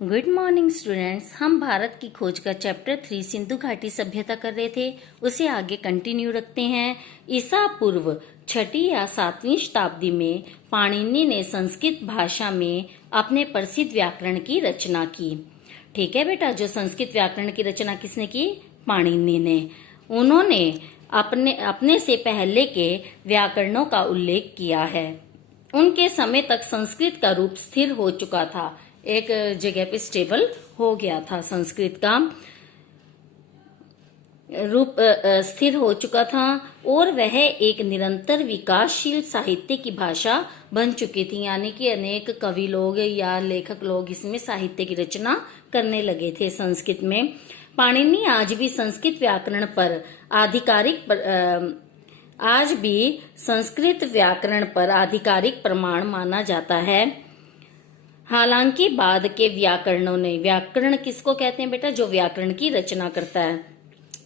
Good morning students. हम भारत की खोज का चैप्टर 3 सिंधु घाटी सभ्यता कर रहे थे, उसे आगे कंटिन्यू रखते हैं। ईसा पूर्व 6वीं या 7वीं शताब्दी में पाणिनि ने संस्कृत भाषा में अपने प्रसिद्ध व्याकरण की रचना की। ठीक है बेटा, जो संस्कृत व्याकरण की रचना किसने की? पाणिनि ने। उन्होंने अपने से पहले के व्याकरणों का उल्लेख किया है। उनके समय तक संस्कृत का रूप स्थिर हो चुका था, एक जगह पे स्टेबल हो गया था। संस्कृत का रूप स्थिर हो चुका था और वह एक निरंतर विकासशील साहित्य की भाषा बन चुकी थी, यानी कि अनेक कवि लोग या लेखक लोग इसमें साहित्य की रचना करने लगे थे संस्कृत में। पाणिनि आज भी संस्कृत व्याकरण पर आधिकारिक प्रमाण माना जाता है। हालांकि बाद के व्याकरणों ने, व्याकरण किसको कहते हैं बेटा? जो व्याकरण की रचना करता है,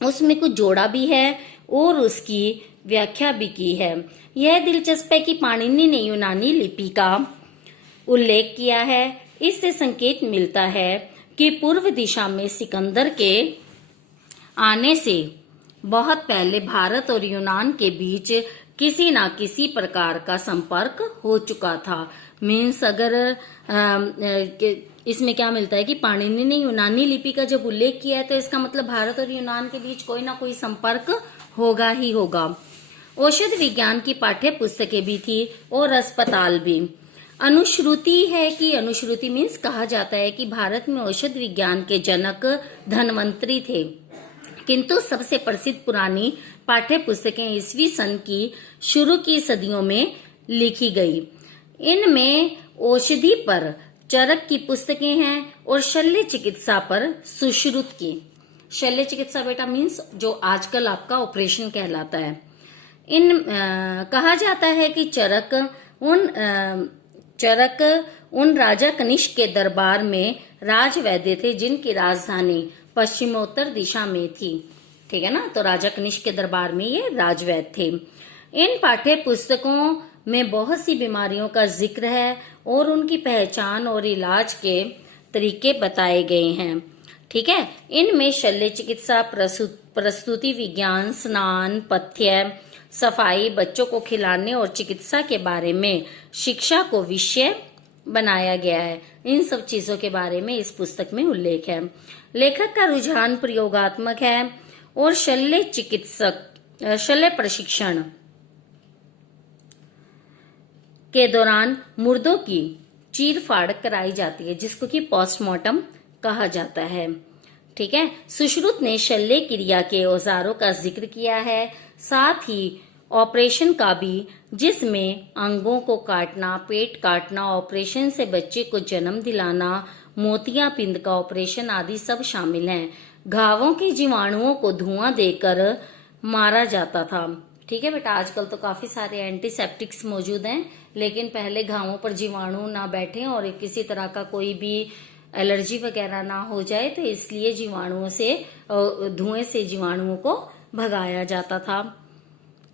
उसमें कुछ जोड़ा भी है और उसकी व्याख्या भी की है। यह दिलचस्प है कि पाणिनि ने यूनानी लिपि का उल्लेख किया है। इससे संकेत मिलता है कि पूर्व दिशा में सिकंदर के आने से बहुत पहले भारत और यूनान के बीच किसी ना किसी प्रकार का संपर्क हो चुका था। मीन्स अगर इसमें क्या मिलता है कि पाणिनि ने यूनानी लिपि का जब उल्लेख किया है तो इसका मतलब भारत और यूनान के बीच कोई ना कोई संपर्क होगा ही होगा। औषध विज्ञान की पाठ्य पुस्तकें भी थी और अस्पताल भी। अनुश्रुति मीन्स कहा जाता है कि भारत में औषध विज्ञान के जनक धन्वंतरी थे, किंतु सबसे प्रसिद्ध पुरानी पाठ्य पुस्तकें ईस्वी सन की शुरू की सदियों में लिखी गई। इनमें औषधि पर चरक की पुस्तकें हैं और शल्य चिकित्सा पर सुश्रुत की। शल्य चिकित्सा बेटा मीन्स जो आजकल आपका ऑपरेशन कहलाता है। कहा जाता है कि चरक उन राजा कनिष्क के दरबार में राजवैद्य थे जिनकी राजधानी पश्चिमोत्तर दिशा में थी। ठीक है ना, तो राजा कनिष्क के दरबार में ये राजवैद्य थे। इन पाठ्य पुस्तकों में बहुत सी बीमारियों का जिक्र है और उनकी पहचान और इलाज के तरीके बताए गए हैं। ठीक है, इनमें शल्य चिकित्सा, प्रसूति विज्ञान, स्नान, पथ्य, सफाई, बच्चों को खिलाने और चिकित्सा के बारे में शिक्षा को विषय बनाया गया है। इन सब चीजों के बारे में इस पुस्तक में उल्लेख है। लेखक का रुझान प्रयोगात्मक है और शल्य प्रशिक्षण के दौरान मुर्दों की चीर फाड़ कराई जाती है, जिसको कि पोस्टमार्टम कहा जाता है। ठीक है, सुश्रुत ने शल्य क्रिया के औजारों का जिक्र किया है, साथ ही ऑपरेशन का भी, जिसमें अंगों को काटना, पेट काटना, ऑपरेशन से बच्चे को जन्म दिलाना, मोतिया पिंड का ऑपरेशन आदि सब शामिल हैं। घावों के जीवाणुओं को धुआं देकर मारा जाता था। ठीक है बेटा, आजकल तो काफी सारे एंटीसेप्टिक्स मौजूद हैं, लेकिन पहले घावों पर जीवाणु ना बैठे और किसी तरह का कोई भी एलर्जी वगैरह ना हो जाए, तो इसलिए धुएं से जीवाणुओं को भगाया जाता था।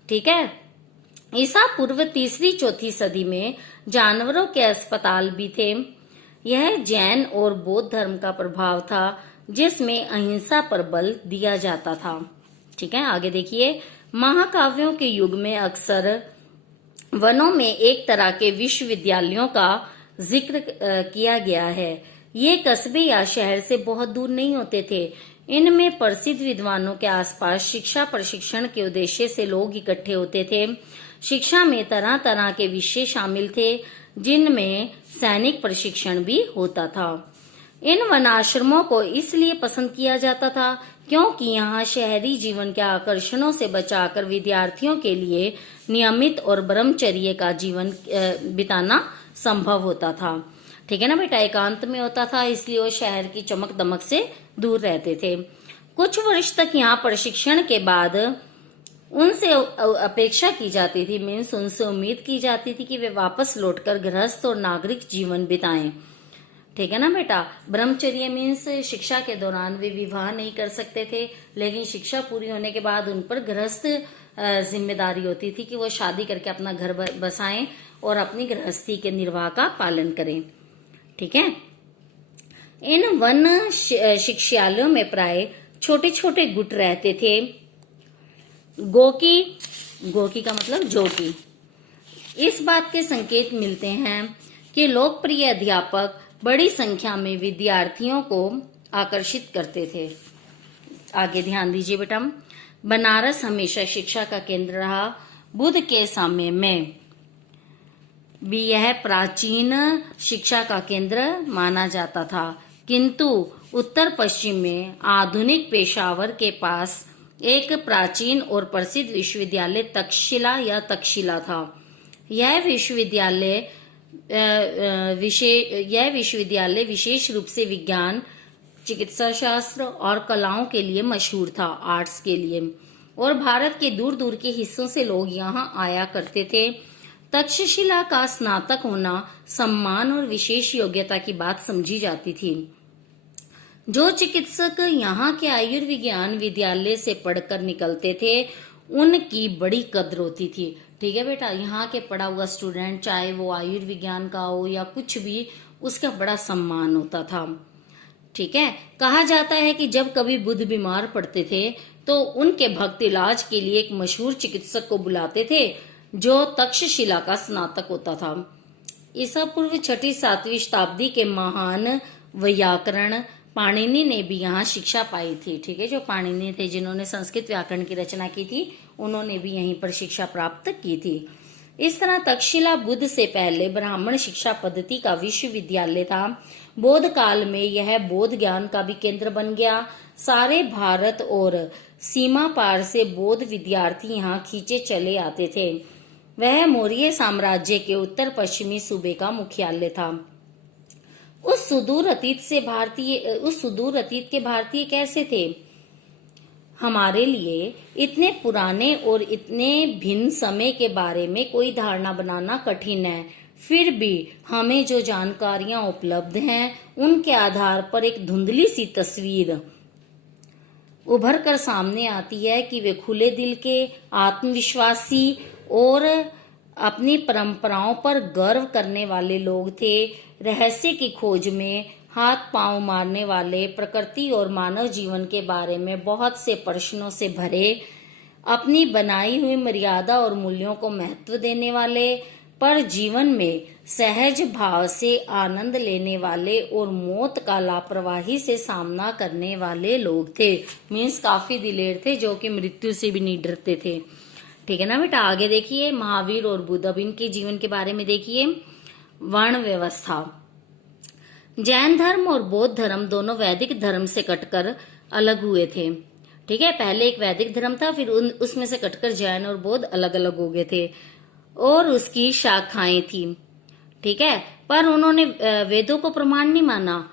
ठीक है, ईसा पूर्व 3री-4थी सदी में जानवरों के अस्पताल भी थे। यह जैन और बौद्ध धर्म का प्रभाव था, जिसमें अहिंसा पर बल दिया जाता था। ठीक है, आगे देखिए। महाकाव्यों के युग में अक्सर वनों में एक तरह के विश्वविद्यालयों का जिक्र किया गया है। ये कस्बे या शहर से बहुत दूर नहीं होते थे। इनमें प्रसिद्ध विद्वानों के आसपास शिक्षा प्रशिक्षण के उद्देश्य से लोग इकट्ठे होते थे। शिक्षा में तरह तरह के विषय शामिल थे, जिनमें सैनिक प्रशिक्षण भी होता था। इन वनाश्रमों को इसलिए पसंद किया जाता था क्योंकि यहाँ शहरी जीवन के आकर्षणों से बचाकर विद्यार्थियों के लिए नियमित और ब्रह्मचर्य का जीवन बिताना संभव होता था। ठीक है ना बेटा, एकांत में होता था, इसलिए वो शहर की चमक दमक से दूर रहते थे। कुछ वर्ष तक यहाँ प्रशिक्षण के बाद उनसे अपेक्षा की जाती थी, मीन्स उनसे उम्मीद की जाती थी कि वे वापस लौटकर गृहस्थ और नागरिक जीवन बिताएं। ठीक है ना बेटा, ब्रह्मचर्य मीन्स शिक्षा के दौरान वे विवाह नहीं कर सकते थे, लेकिन शिक्षा पूरी होने के बाद उन पर गृहस्थ जिम्मेदारी होती थी कि वो शादी करके अपना घर बसाएं और अपनी गृहस्थी के निर्वाह का पालन करें। ठीक है, इन वन शिक्षालयों में प्राय छोटे छोटे गुट रहते थे। गोकी का मतलब जोकी। इस बात के संकेत मिलते हैं कि लोकप्रिय अध्यापक बड़ी संख्या में विद्यार्थियों को आकर्षित करते थे। आगे ध्यान दीजिए बेटा, बनारस हमेशा शिक्षा का केंद्र रहा। बुद्ध के समय में भी यह प्राचीन शिक्षा का केंद्र माना जाता था, किंतु उत्तर पश्चिम में आधुनिक पेशावर के पास एक प्राचीन और प्रसिद्ध विश्वविद्यालय तक्षशिला था। यह विश्वविद्यालय विशेष रूप से विज्ञान, चिकित्सा शास्त्र और कलाओं के लिए मशहूर था, आर्ट्स के लिए, और भारत के दूर दूर के हिस्सों से लोग यहाँ आया करते थे। तक्षशिला का स्नातक होना सम्मान और विशेष योग्यता की बात समझी जाती थी। जो चिकित्सक यहाँ के आयुर्विज्ञान विद्यालय से पढ़कर निकलते थे, उनकी बड़ी कद्र होती थी। ठीक है बेटा, यहाँ के पढ़ा हुआ स्टूडेंट, चाहे वो आयुर्विज्ञान का हो या कुछ भी, उसका बड़ा सम्मान होता था। ठीक है, कहा जाता है कि जब कभी बुद्ध बीमार पड़ते थे तो उनके भक्त इलाज के लिए एक मशहूर चिकित्सक को बुलाते थे जो तक्षशिला का स्नातक होता था। ईसा पूर्व 6वीं-7वीं शताब्दी के महान वैयाकरण पाणिनि ने भी यहाँ शिक्षा पाई थी। ठीक है, जो पाणिनि थे जिन्होंने संस्कृत व्याकरण की रचना की थी, उन्होंने भी यहीं पर शिक्षा प्राप्त की थी। इस तरह तक्षशिला बुद्ध से पहले ब्राह्मण शिक्षा पद्धति का विश्वविद्यालय था। बौद्ध काल में यह बौद्ध ज्ञान का भी केंद्र बन गया। सारे भारत और सीमा पार से बौद्ध विद्यार्थी यहाँ खींचे चले आते थे। वह मौर्य साम्राज्य के उत्तर पश्चिमी सूबे का मुख्यालय था। उस सुदूर अतीत के भारतीय कैसे थे? हमारे लिए इतने पुराने और इतने भिन्न समय के बारे में कोई धारणा बनाना कठिन है। फिर भी हमें जो जानकारियां उपलब्ध हैं, उनके आधार पर एक धुंधली सी तस्वीर उभर कर सामने आती है कि वे खुले दिल के, आत्मविश्वासी और अपनी परंपराओं पर गर्व करने वाले लोग थे। रहस्य की खोज में हाथ पांव मारने वाले, प्रकृति और मानव जीवन के बारे में बहुत से प्रश्नों से भरे, अपनी बनाई हुई मर्यादा और मूल्यों को महत्व देने वाले, पर जीवन में सहज भाव से आनंद लेने वाले और मौत का लापरवाही से सामना करने वाले लोग थे। मीन्स काफी दिलेर थे, जो कि मृत्यु से भी नहीं डरते थे। ठीक है ना बेटा, आगे देखिए महावीर और बुद्ध। अब इनके जीवन के बारे में देखिए। वर्ण व्यवस्था। जैन धर्म और बौद्ध धर्म दोनों वैदिक धर्म से कटकर अलग हुए थे। ठीक है, पहले एक वैदिक धर्म था, फिर उसमें से कटकर जैन और बौद्ध अलग अलग हो गए थे और उसकी शाखाएं थी। ठीक है, पर उन्होंने वेदों को प्रमाण नहीं माना।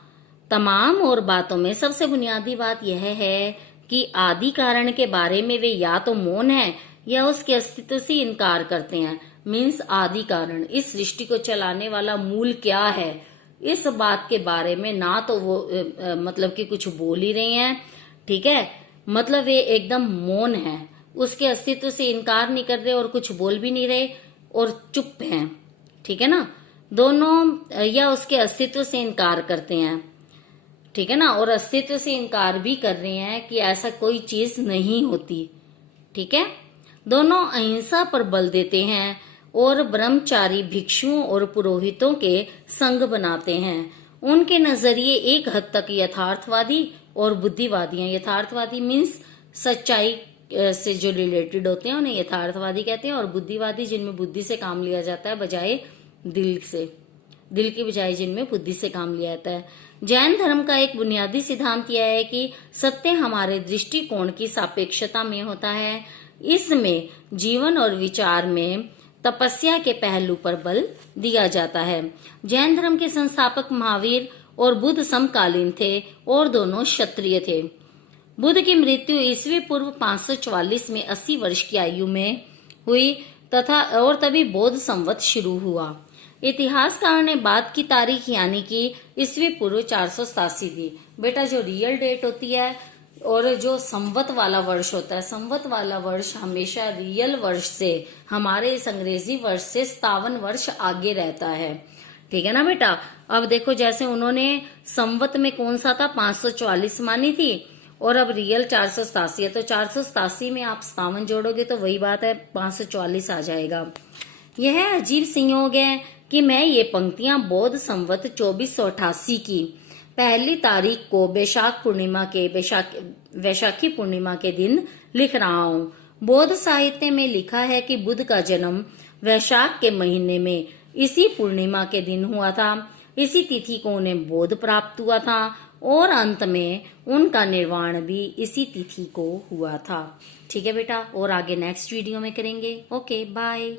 तमाम और बातों में सबसे बुनियादी बात यह है कि आदि कारण के बारे में वे या तो मौन है या उसके अस्तित्व से इनकार करते हैं। मीन्स आदि कारण, इस सृष्टि को चलाने वाला मूल क्या है, इस बात के बारे में ना तो वो मतलब कि कुछ बोल ही रहे हैं। ठीक है, मतलब वे एकदम मौन है, उसके अस्तित्व से इनकार नहीं कर रहे और कुछ बोल भी नहीं रहे और चुप हैं। ठीक है ना, दोनों या उसके अस्तित्व से इनकार करते हैं। ठीक है ना, और अस्तित्व से इनकार भी कर रहे हैं कि ऐसा कोई चीज नहीं होती। ठीक है, दोनों अहिंसा पर बल देते हैं और ब्रह्मचारी भिक्षुओं और पुरोहितों के संग बनाते हैं। उनके नजरिए एक हद तक यथार्थवादी और बुद्धिवादी हैं। यथार्थवादी मीन्स सच्चाई से जो रिलेटेड होते हैं उन्हें यथार्थवादी कहते हैं, और बुद्धिवादी जिनमें बुद्धि से काम लिया जाता है बजाय दिल से, दिल की बजाय जिनमें बुद्धि से काम लिया जाता है। जैन धर्म का एक बुनियादी सिद्धांत यह है कि सत्य हमारे दृष्टिकोण की सापेक्षता में होता है। इसमें जीवन और विचार में तपस्या के पहलू पर बल दिया जाता है। जैन धर्म के संस्थापक महावीर और बुद्ध समकालीन थे और दोनों क्षत्रिय थे। बुद्ध की मृत्यु ईस्वी पूर्व 544 में 80 वर्ष की आयु में हुई तथा और तभी बौद्ध संवत शुरू हुआ। इतिहासकार ने बाद की तारीख यानी कि ईस्वी पूर्व 487 दी। बेटा जो रियल डेट होती है और जो संवत वाला वर्ष होता है, संवत वाला वर्ष हमेशा रियल वर्ष से, हमारे इस अंग्रेजी वर्ष से 57 वर्ष आगे रहता है। ठीक है ना बेटा। अब देखो जैसे उन्होंने संवत में कौन सा था 544 मानी थी, और अब रियल 487 है, तो 487 में आप 57 जोड़ोगे तो वही बात है 544 आ जाएगा। यह अजीब संयोग है कि मैं ये पंक्तियां बौद्ध संवत 2488 की पहली तारीख को वैशाखी पूर्णिमा के दिन लिख रहा हूँ। बौद्ध साहित्य में लिखा है कि बुद्ध का जन्म वैशाख के महीने में इसी पूर्णिमा के दिन हुआ था। इसी तिथि को उन्हें बोध प्राप्त हुआ था और अंत में उनका निर्वाण भी इसी तिथि को हुआ था। ठीक है बेटा, और आगे नेक्स्ट वीडियो में करेंगे। Okay bye.